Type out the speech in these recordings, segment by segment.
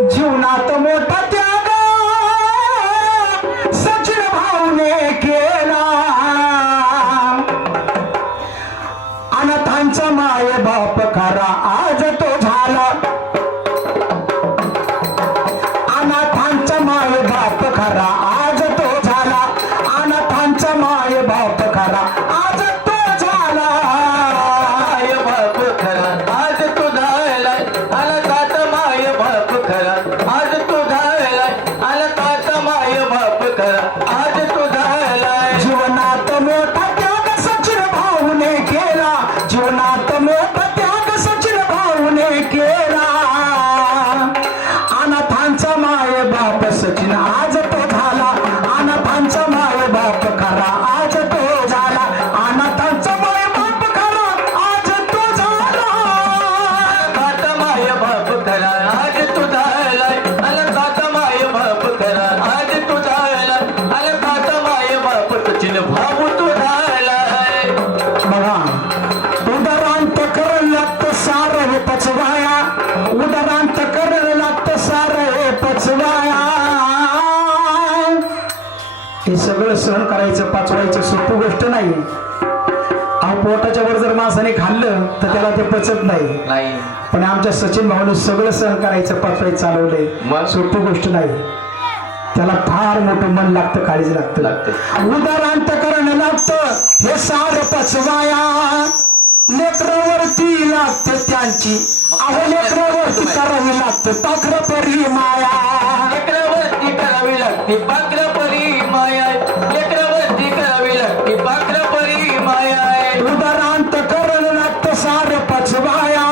जीवनात मोठा त्याग सचिन भाऊने केला. अनाथांचा माय बाप खरा आज तो झाला. पचवाया उदरांत करायला लागतं सारं हे पचवाया. हे सगळं सहन करायचं पाचवायचं सोपी गोष्ट नाही. पोटाच्या वर जर माणसाने खाल्लं तर त्याला ते पचत नाही. नाही. पण आमच्या सचिन भाऊने सगळं सहन करायचं पाचवायचं चालवलंय? सोपी गोष्ट नाही. त्याला फार मोठं मन लागतं काळजी लागतं. लागतं. उदारांत करणं लागतं हे सार पचवाया. त्यांची अहो लेकरावरती करावी लागतं. ताकर परी माया. लेकरावरती करावी लागते. पाकरापरी माया. लेकरावरती करावी लागते. पाकरापरी माया. उदारांत करणं लागतं सार पचवाया.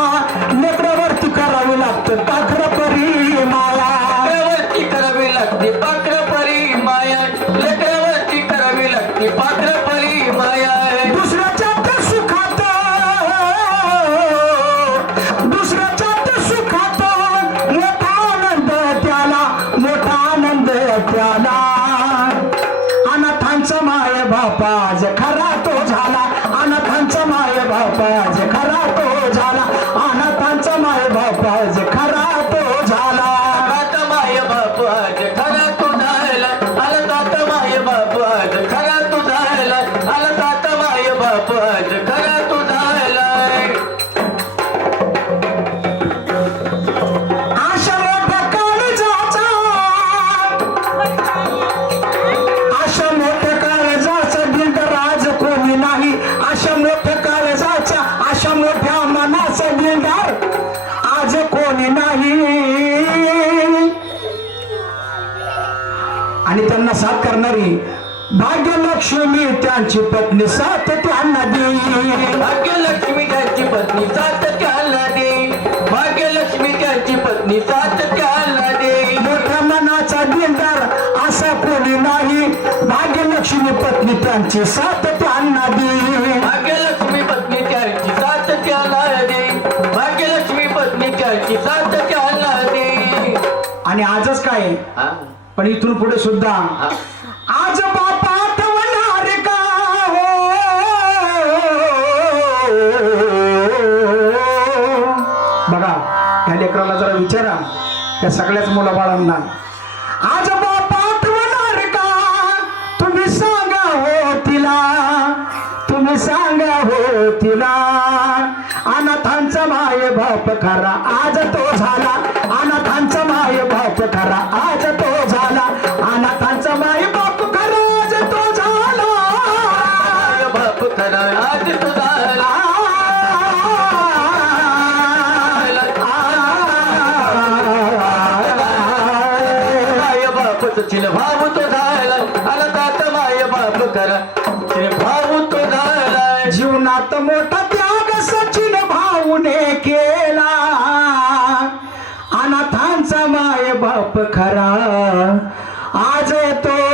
लेकरावरती करावी लागतं. ताकर परी माया. लेकरावरती करावी लागते. पाकरापरी माया. लेकरावरती करावी लागते. पाकरापरी बिंदार आज कोणी नाही. आणि त्यांना साथ करणारी भाग्यलक्ष्मी त्यांची पत्नी साथ त्यांना देई भाग्यलक्ष्मी त्यांची पत्नी सात त्याला दे. भाग्यलक्ष्मी त्यांची पत्नी सात त्याला दे. मोठ्या मनाचा दिलदार असा कोणी नाही. भाग्यलक्ष्मी पत्नी त्यांची साथ त्यांना आणि आजच काय हा, पण इथून पुढे सुद्धा हा. आज बापा आठवणार का? हो बघा ह्या लेकराला जरा विचारा त्या सगळ्याच मुलाबाळांना. आज बापा आठवणार का? तुम्ही सांगा हो तिला. तुम्ही सांगा हो तिला. अनाथांचा माय बाप खरा आज तो झाला. अनाथांचा खरा आज तो झाला अनाथांचा माय बाप खरा आज तो झाला बाप खरा आज तुझा माय बाप सचिन भाऊ तो झाला आला तात माय बाप खरा भाऊ तो झाला जीवनात मोठा त्याग सचिन भाऊने केला बाप खरा. आज तो